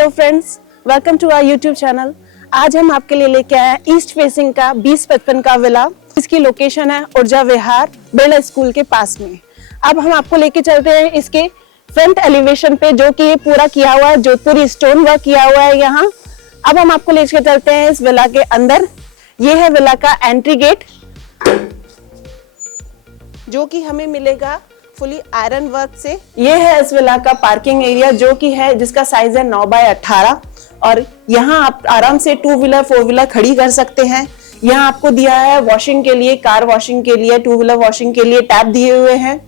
Hello friends, welcome to our YouTube channel. आज हम आपके लिए लेके आए हैं ईस्ट फेसिंग का 2055 का विला। इसकी लोकेशन है ऊर्जा विहार बिरला स्कूल के पास में। अब हम आपको लेके चलते हैं इसके फ्रंट एलिवेशन पे, जो कि ये पूरा किया हुआ है, जोधपुरी स्टोन वर्क किया हुआ है यहाँ। अब हम आपको लेके चलते हैं इस विला के अंदर। ये है विला का एंट्री गेट, जो कि हमें मिलेगा फुली आयरन वर्क से। ये है इस विला का पार्किंग एरिया, जो कि है जिसका साइज है 9x18 और यहाँ आप आराम से 2 व्हीलर 4 व्हीलर खड़ी कर सकते हैं। यहाँ आपको दिया है वॉशिंग के लिए, कार वॉशिंग के लिए, 2 व्हीलर वॉशिंग के लिए टैप दिए हुए हैं।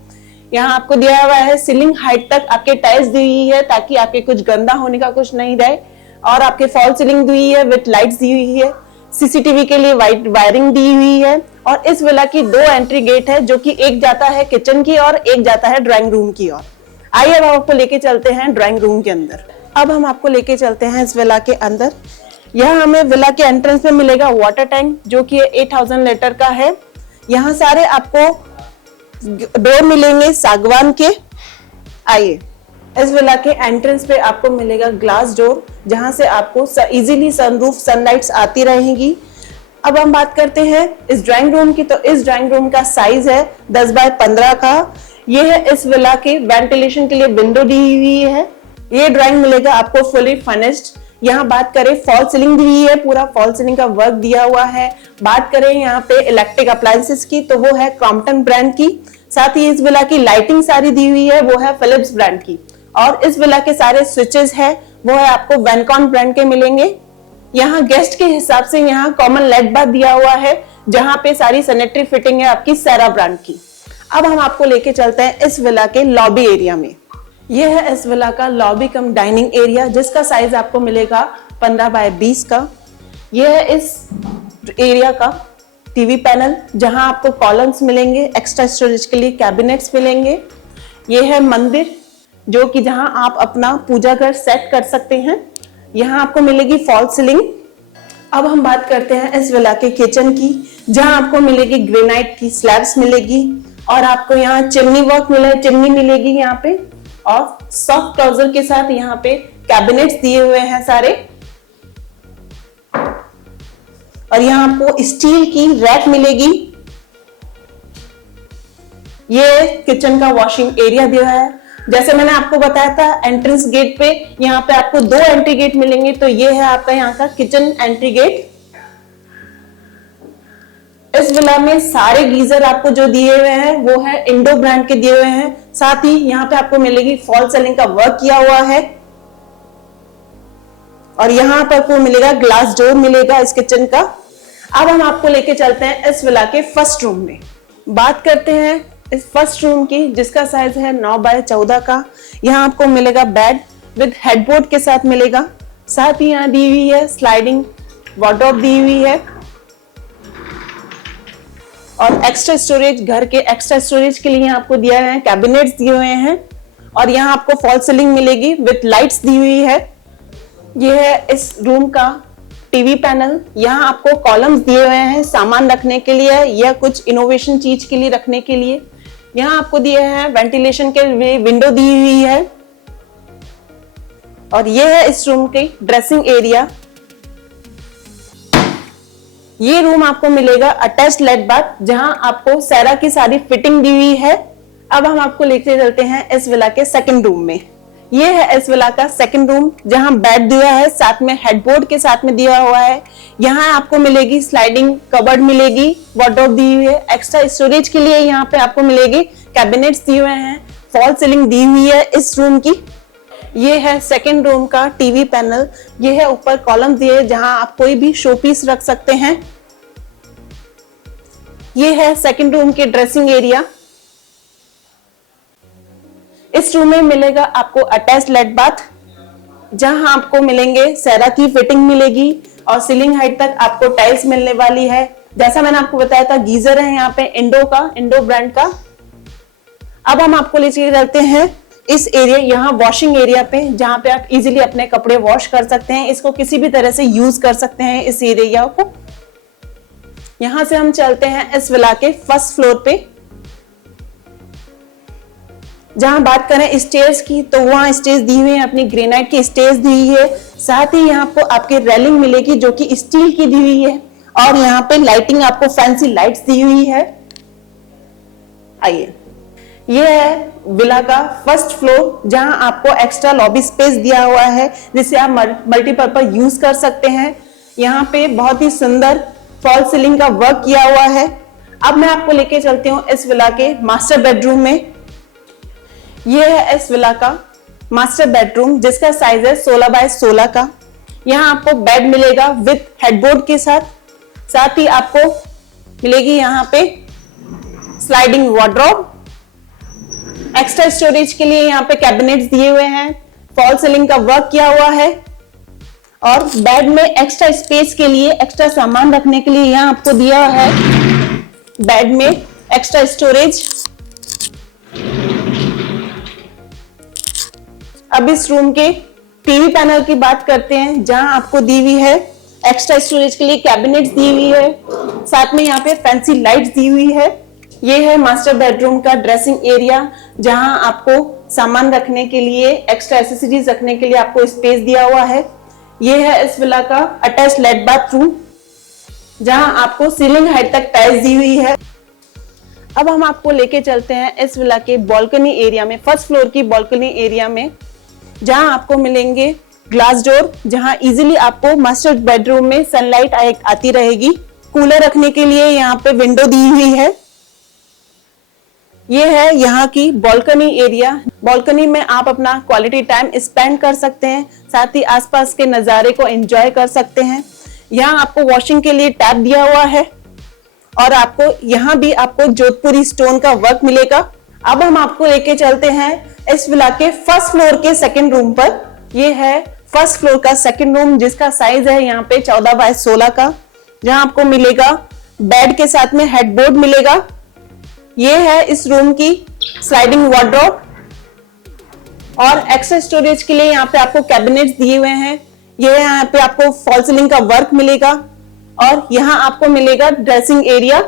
यहाँ आपको दिया हुआ है सीलिंग हाइट तक आपके टाइल्स दी हुई है, ताकि आपके कुछ गंदा होने का कुछ नहीं रहे। और आपके फॉल सीलिंग दी हुई है, विथ लाइट्स दी हुई है, सीसीटीवी के लिए वायरिंग दी हुई है। और इस विला की 2 एंट्री गेट है, जो कि एक जाता है किचन की और एक जाता है ड्राइंग रूम की ओर। आइए अब आपको लेके चलते हैं ड्राइंग रूम के अंदर। अब हम आपको लेके चलते हैं इस विला के अंदर। यहाँ हमें विला के एंट्रेंस में मिलेगा वाटर टैंक, जो कि 8000 लीटर का है। यहाँ सारे आपको डोर मिलेंगे सागवान के। आइए, इस विला के एंट्रेंस पे आपको मिलेगा ग्लास डोर, जहां से आपको इजीली सनरूफ सनलाइट्स आती रहेंगी। अब हम बात करते हैं इस ड्राइंग रूम की, तो इस ड्राइंग रूम का साइज है 10x15 का। ये है इस विला के वेंटिलेशन के लिए विंडो दी हुई है। ये ड्राइंग मिलेगा आपको फुली फर्निश्ड। यहाँ बात करें फॉल सीलिंग दी हुई है, पूरा फॉल सीलिंग का वर्क दिया हुआ है। बात करें यहाँ पे इलेक्ट्रिक अप्लायंसेस की, तो वो है क्रॉम्पटन ब्रांड की। साथ ही इस विला की लाइटिंग सारी दी हुई है, वो है फिलिप्स ब्रांड की। और इस विला के सारे स्विचेस है, वो है आपको वेनकॉन ब्रांड के मिलेंगे। यहाँ गेस्ट के हिसाब से यहाँ कॉमन लेट बाथ दिया हुआ है, जहां पे सारी सैनिटरी फिटिंग है आपकी सेरा ब्रांड की। अब हम आपको लेके चलते हैं इस विला के लॉबी एरिया में। यह है इस विला का लॉबी कम डाइनिंग एरिया, जिसका साइज आपको मिलेगा 15x20 का। यह है इस एरिया का टीवी पैनल, जहां आपको कॉलम्स मिलेंगे, एक्स्ट्रा स्टोरेज के लिए कैबिनेट्स मिलेंगे। यह है मंदिर, जो कि जहां आप अपना पूजा घर सेट कर सकते हैं। यहाँ आपको मिलेगी फॉल सीलिंग। अब हम बात करते हैं इस विला के किचन की, जहां आपको मिलेगी ग्रेनाइट की स्लैब्स मिलेगी और आपको यहाँ चिमनी वर्क चिमनी मिलेगी यहाँ पे, और सॉफ्ट क्लोजर के साथ यहाँ पे कैबिनेट्स दिए हुए हैं सारे। और यहाँ आपको स्टील की रैक मिलेगी। ये किचन का वॉशिंग एरिया दिया है। जैसे मैंने आपको बताया था एंट्रेंस गेट पे, यहाँ पे आपको 2 एंट्री गेट मिलेंगे, तो ये है आपका यहाँ का किचन एंट्री गेट। इस विला में सारे गीजर आपको जो दिए हुए हैं वो है इंडो ब्रांड के दिए हुए हैं। साथ ही यहाँ पे आपको मिलेगी फॉल सीलिंग का वर्क किया हुआ है। और यहाँ पर आपको मिलेगा ग्लास डोर मिलेगा इस किचन का। अब हम आपको लेके चलते हैं इस विला के फर्स्ट रूम में। बात करते हैं इस फर्स्ट रूम की, जिसका साइज है 9x14 का। यहाँ आपको मिलेगा बेड विद हेडबोर्ड के साथ मिलेगा। साथ ही यहाँ दी हुई है स्लाइडिंग वार्डरोब दी हुई है, और एक्स्ट्रा स्टोरेज, घर के एक्स्ट्रा स्टोरेज के लिए आपको दिया है कैबिनेट्स दिए हुए हैं। और यहाँ आपको फॉल सीलिंग मिलेगी विथ लाइट्स दी हुई है। यह है इस रूम का टीवी पैनल। यहाँ आपको कॉलम्स दिए हुए हैं सामान रखने के लिए या कुछ इनोवेशन चीज के लिए रखने के लिए। यहाँ आपको दिए हैं वेंटिलेशन के लिए विंडो दी हुई है। और यह है इस रूम की ड्रेसिंग एरिया। ये रूम आपको मिलेगा अटैच्ड लेट बाथ, जहां आपको सेरा की सारी फिटिंग दी हुई है। अब हम आपको लेके चलते हैं इस विला के सेकंड रूम में। ये है इस विला का सेकंड रूम, जहां बेड दिया है, साथ में हेडबोर्ड के साथ में दिया हुआ है। यहाँ आपको मिलेगी स्लाइडिंग कबर्ड मिलेगी, वार्डरोब दी हुई है, एक्स्ट्रा स्टोरेज के लिए यहाँ पे आपको मिलेगी कैबिनेट्स दिए हुए हैं, फॉल सीलिंग दी हुई है इस रूम की। ये है सेकंड रूम का टीवी पैनल। ये है ऊपर कॉलम दिए, जहां आप कोई भी शो पीस रख सकते हैं। ये है सेकंड रूम के ड्रेसिंग एरिया। इस रूम में मिलेगा आपको अटैच्ड लेट बाथ, जहां आपको मिलेंगे सेरा की फिटिंग मिलेगी और सीलिंग हाइट तक आपको टाइल्स मिलने वाली है। जैसा मैंने आपको बताया था, गीजर है यहाँ पे इंडो ब्रांड का। अब हम आपको लेके चलते हैं इस एरिया, यहाँ वॉशिंग एरिया पे, जहां पे आप इजीली अपने कपड़े वॉश कर सकते हैं। इसको किसी भी तरह से यूज कर सकते हैं इस एरिया को। यहां से हम चलते हैं इस विला के फर्स्ट फ्लोर पे। जहां बात करें स्टेयर्स की तो वहां स्टेयर्स दी हुई है, अपनी ग्रेनाइट की स्टेयर्स दी हुई है। साथ ही यहाँ आपको आपकी रेलिंग मिलेगी जो कि स्टील की दी हुई है और यहाँ पे लाइटिंग आपको फैंसी लाइट्स दी हुई है। आइए, ये है विला का फर्स्ट फ्लोर जहां आपको एक्स्ट्रा लॉबी स्पेस दिया हुआ है जिसे आप मल्टीपर्पज यूज कर सकते हैं। यहाँ पे बहुत ही सुंदर फॉल सीलिंग का वर्क किया हुआ है। अब मैं आपको लेके चलती हूँ इस विला के मास्टर बेडरूम में। ये है इस विला का मास्टर बेडरूम जिसका साइज है 16 बाय 16 का। यहाँ आपको बेड मिलेगा विद हेडबोर्ड के साथ ही आपको मिलेगी यहाँ पे स्लाइडिंग वार्डरोब। एक्स्ट्रा स्टोरेज के लिए यहाँ पे कैबिनेट्स दिए हुए हैं, फॉल सीलिंग का वर्क किया हुआ है और बेड में एक्स्ट्रा स्पेस के लिए, एक्स्ट्रा सामान रखने के लिए यहाँ आपको दिया है बेड में एक्स्ट्रा स्टोरेज। अब इस रूम के टीवी पैनल की बात करते हैं जहां आपको दी हुई है एक्स्ट्रा स्टोरेज के लिए कैबिनेट्स दी हुई है, साथ में यहाँ पे फैंसी लाइट्स दी हुई है। ये है मास्टर बेडरूम का ड्रेसिंग एरिया जहां आपको सामान रखने के लिए, एक्स्ट्रा एक्सेसरीज रखने के लिए आपको स्पेस दिया हुआ है। ये है इस विला का अटैच लेट बाथरूम जहां आपको सीलिंग हाइट तक टाइल्स दी हुई है। अब हम आपको लेके चलते हैं इस विला के बालकनी एरिया में, फर्स्ट फ्लोर की बालकनी एरिया में, जहां आपको मिलेंगे ग्लास डोर, जहां इजीली आपको मास्टर बेडरूम में सनलाइट आती रहेगी। कूलर रखने के लिए यहाँ पे विंडो दी हुई है। ये है यहाँ की बालकनी एरिया। बालकनी में आप अपना क्वालिटी टाइम स्पेंड कर सकते हैं, साथ ही आसपास के नजारे को एंजॉय कर सकते हैं। यहाँ आपको वॉशिंग के लिए टैप दिया हुआ है और आपको यहाँ भी आपको जोधपुरी स्टोन का वर्क मिलेगा। अब हम आपको लेके चलते हैं इस विला के फर्स्ट फ्लोर के सेकंड रूम पर। ये है फर्स्ट फ्लोर का सेकंड रूम जिसका साइज है यहाँ पे 14 बाय 16 का, जहां आपको मिलेगा बेड के साथ में हेडबोर्ड मिलेगा। ये है इस रूम की स्लाइडिंग वार्डरोब और एक्स्ट्रा स्टोरेज के लिए यहाँ पे आपको कैबिनेट्स दिए हुए हैं। ये यहाँ पे आपको फॉल सीलिंग का वर्क मिलेगा और यहाँ आपको मिलेगा ड्रेसिंग एरिया।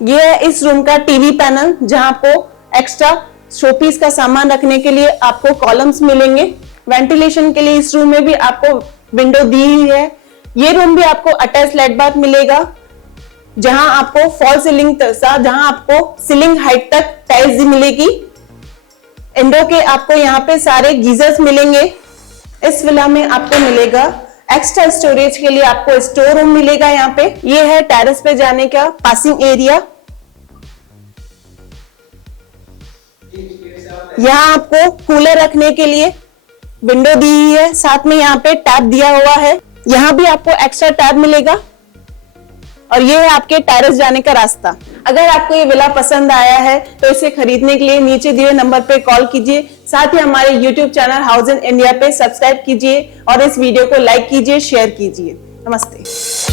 ये है इस रूम का टीवी पैनल जहां आपको एक्स्ट्रा शोपीस का सामान रखने के लिए आपको कॉलम्स मिलेंगे। वेंटिलेशन के लिए इस रूम में भी आपको विंडो दी हुई है। ये रूम भी आपको अटैच लेट बाथ मिलेगा जहां आपको फॉल सीलिंग जहां आपको सीलिंग हाइट तक टाइल्स मिलेगी। इंडो के आपको यहाँ पे सारे गीजर्स मिलेंगे। इस विला में आपको मिलेगा एक्स्ट्रा स्टोरेज के लिए आपको स्टोर रूम मिलेगा। यहाँ पे ये है टेरेस पे जाने का पासिंग एरिया। यहाँ आपको कूलर रखने के लिए विंडो दी हुई है, साथ में यहाँ पे टैप दिया हुआ है। यहाँ भी आपको एक्स्ट्रा टैप मिलेगा और ये है आपके टेरेस जाने का रास्ता। अगर आपको ये विला पसंद आया है तो इसे खरीदने के लिए नीचे दिए नंबर पे कॉल कीजिए, साथ ही हमारे YouTube channel house in India पे सब्सक्राइब कीजिए और इस वीडियो को लाइक कीजिए, शेयर कीजिए। नमस्ते।